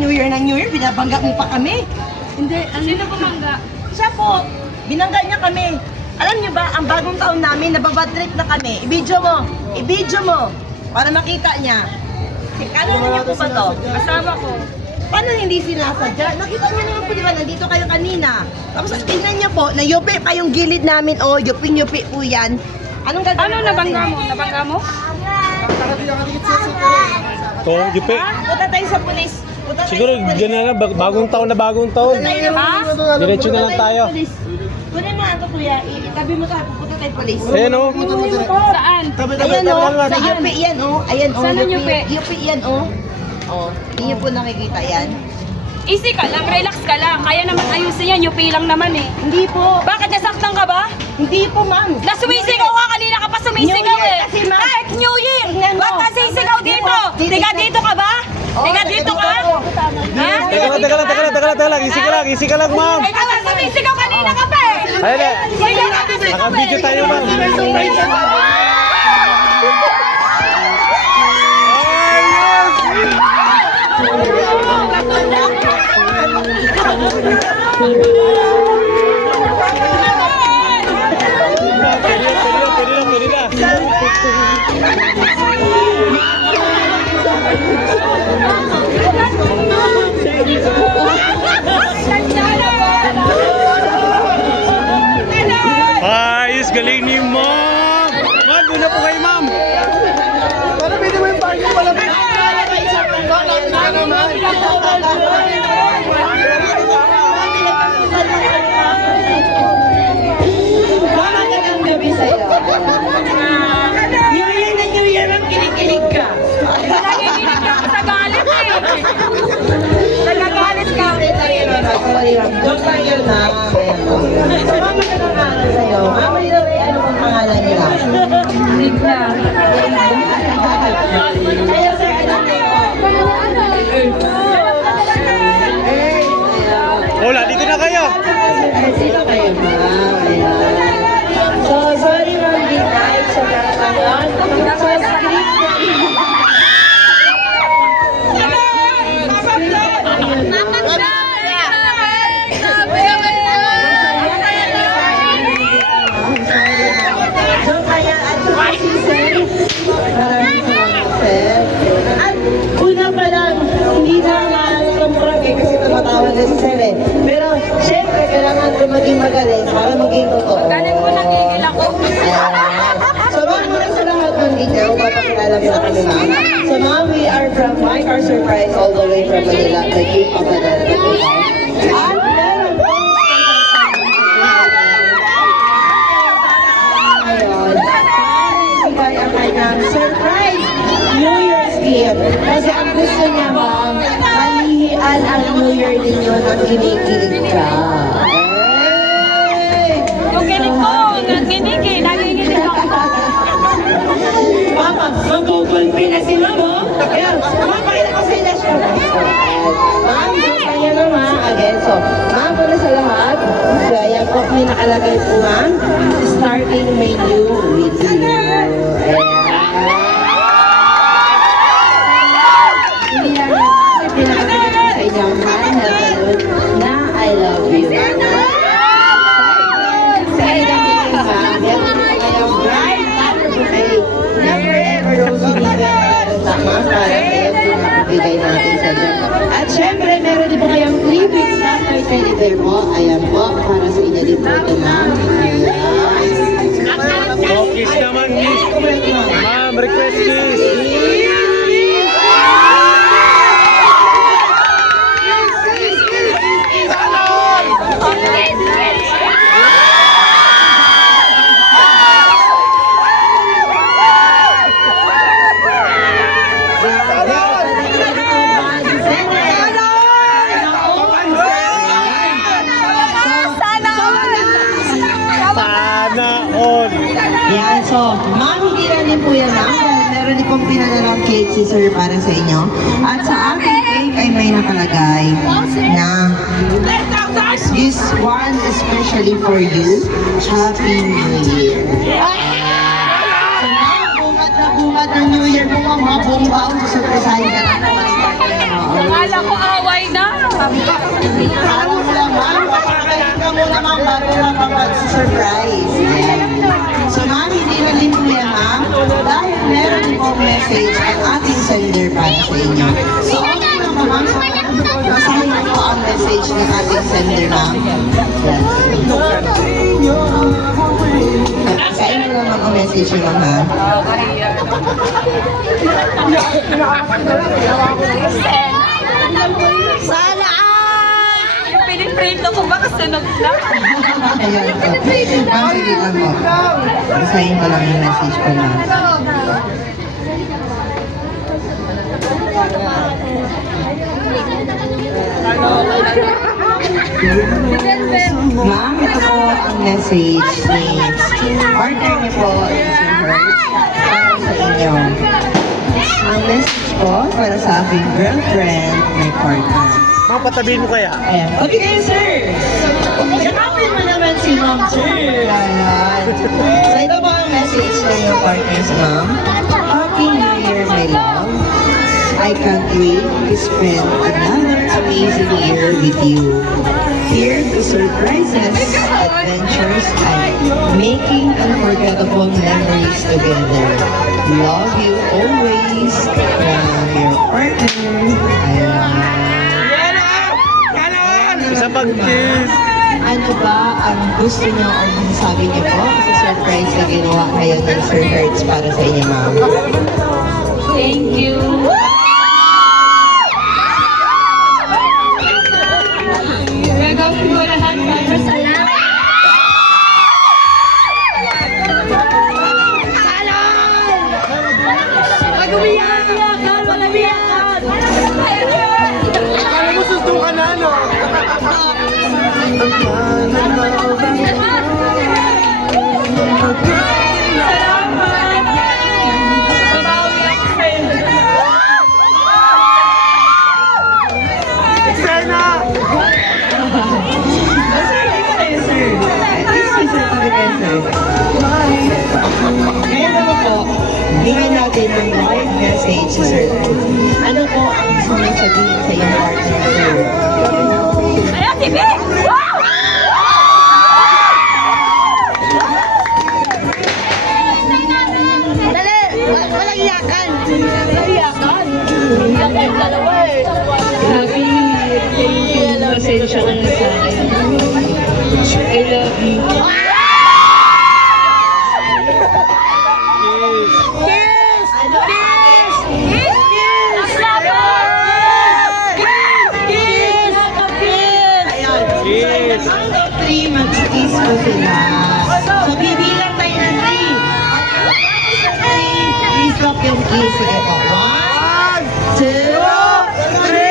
New Year na New Year, binabangga mo pa kami. Hindi, sino bumangga? Siya po, binangga niya kami. Alam niyo ba, ang bagong taon namin, nababad trip na kami. I-video mo, para makita niya. Kalala niyo po ba to? Kasama ko. Paano hindi sinasadya? Nakita niyo naman po, di ba, nandito kayo kanina. Tapos tingnan niyo po, na-yupi pa yung gilid namin, yupi-yupi po yan. Anong gagawin Ano, nabangga mo? Nabangga mo? To, Jupe. Punta tayo sa pulis. Punta tayo Siguro sa pulis. dyan na lang, bagong taon na bagong taon. Punta tayo sa pulis. Diretso na lang tayo. Kunin mo ito kuya, itabi mo tayo, pupunta tayo pulis. Ayan o. Saan? Ayan o, sa yupi yan o. Ayan o, Saan ang yupi? Yupi yan o. O, hindi niyo po nakikita yan. Easy ka lang, relax ka lang. Kaya naman ayusin yan, UP lang naman eh. Hindi po. Bakit nasaktan ka ba? Hindi po ma'am. Nasumisigaw ka kanina ka pa sumisigaw New Year eh. kasi, ma'am. Kahit New Year! Tingnan mo. Ba't nasisigaw dito? Tiga dito ka ba? Tiga dito ka? Ha? Teka lang. Easy ka lang, ma'am. Ikaw ang sumisigaw kanina ka pa eh. Ayan na. Sigaw ka kasi Naka-video tayo, ma'am. Pwede na. Ayos, galing ni ma'am. Ma'am, doon na po kayo, ma'am. Para pwede mo yung parking pala. Magandang gabi sa'yo. New Year na New Year, ang kinikilig ka. Nagiginig ka sa galit eh. Nagagalit ka. Doon tayo na. Mama ka ng pangalan sa'yo. Mama nila, ano bang pangalan nila? Tigna. Kaya sir, ano Hola, dito na kayo. Sino kayo, ma'am? So, sorry ma'am, di night sa ngayon. So, script na So, kaya, at si sir, maraming salamat, sir. At una pa lang, hindi na malamurag eh, kasi tumatawag na si sir eh. Pero, syempre, kailangan ko maging magaling para maging totoo. Galing mo nagigil ako. Ayan. So, ma'am, muna sa lahat ng detail, papakilala mo na kami, ma'am. So, ma'am, we are from My Car Surprise all the way from Manila, the Cape of Manila. At meron po ngayon, para ibigay ang kanyang surprise New Year's gift. Kasi ang gusto niya, ma'am, malihian ang New Year ninyo ng kinikilig ka. Hey! Yung kinig ko, nagiginig eh. Nagiginig ako. Mama, magkukulpi na sila mo. Ayan, mapakita ko sa ilasyon. Ma'am, kanya na ma. Again, so, ma'am, muna sa lahat. So, ayan po, may nakalagay po, ma'am. Starting menu with you. Ayan. Hindi yan, ma'am. Pinakabigay ko sa inyong man na balon na I love you. Sa ilang bigay, ma'am. Yan po kayong bright bouquet. Never ever rose tama para sa iyo pinapabigay natin sa dyan. At syempre, meron din po kayong 3 weeks na toy teddy bear po. Ayan po, para sa inyo din po ito, ma'am. Oh, kiss naman, kiss. Ma'am, request kiss. Sana all. Yan, so, ma'am, hindi na din po yan, ma'am. Meron din pong pinadalang cake si sir para sa inyo. At sa ating cake ay may nakalagay na this one especially for you. Happy New Year. So, ma'am, bungad na bungad ng New Year po, ma'am. Buong baon, susurpresahin ka na po. Kala ko away na. Parang mo lang, ma'am. Papakain ka muna, ma'am, bago ka mag-surprise. So, ma'am, hindi na din po yan, ma'am. Dahil meron po message ang ating sender para sa inyo. So, okay lang po, ma'am. Basahin mo po ang message ng ating sender, ma'am. Basahin mo lang ang message niyo, ma'am. Sana yung piniprito ko baka sunog na. Ayan po. Ma'am, sige lang po. Basahin ko lang yung message ko, ma'am. Ma'am, ito po ang message ni partner niyo po, si Hertz, para sa inyo. Ang message po para sa aking girlfriend, my partner. Ma'am, patabihin mo kaya? Ayan. Okay kayo, sir. Yakapin mo naman si ma'am, sir. Ayan. So, ito po ang message ng iyong partners, ma'am. Happy New Year, my love. I can't wait to spend another amazing year with you. Here to surprises, adventures, and making unforgettable memories together. Love you always from your partner. Isa pag-kiss! Ano ba ang gusto niyo o masasabi niyo po sa surprise na ginawa kayo ng Sir Hertz para sa inyo, ma'am? Thank you. Gagawin ko lahat para sa lahat. Wag umiyak! Wala umiyak! Kala mo suntukan na, no? Babawi ako sa'yo. Eksena! Sir, ikaw kayo, sir. Please, sir, tabi kayo, sir. Ngayon naman po, bigyan natin ng live message sa Sir Hertz. Ano po ang gusto niyo sabihin sa iyong partner, sir? Ayan, TV! Dali! Walang iyakan! Walang iyakan! Iyak yung dalawa eh! Happy pasensya ka na sa akin. I love you. Kiss! Kiss! Kiss! Kiss! Kiss! Ayan. Yes. So, count of 3, mag-kiss po sila. So, bibilang tayo ng 3. At pagkatapos ng 3, please stop yung kiss. Sige po. 1, 2, 3!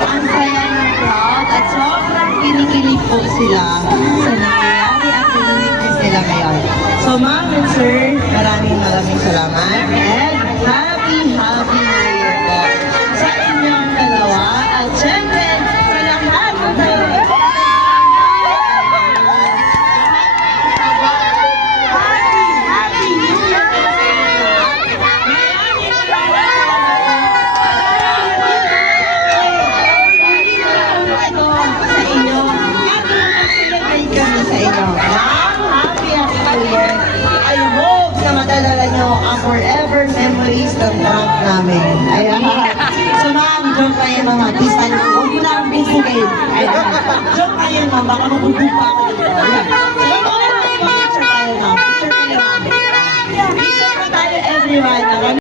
Ang saya ng crowd at sobrang kinikilig po sila sa nangyayari at pinag-witness nila ngayon. So ma'am and sir, maraming salamat and happy New Year po sa inyong dalawa at syempre sa lahat ng Happy New Year po sa inyo! Sa inyo. Happy kami sa inyo. Happy New Year. I hope na madalala nyo ang forever memories ng prank namin. Ayan. So ma'am, joke kayo mga artista. Huwag mo na akong bubukin. Ayan. Joke kayo ma'am, baka mabubuka ako.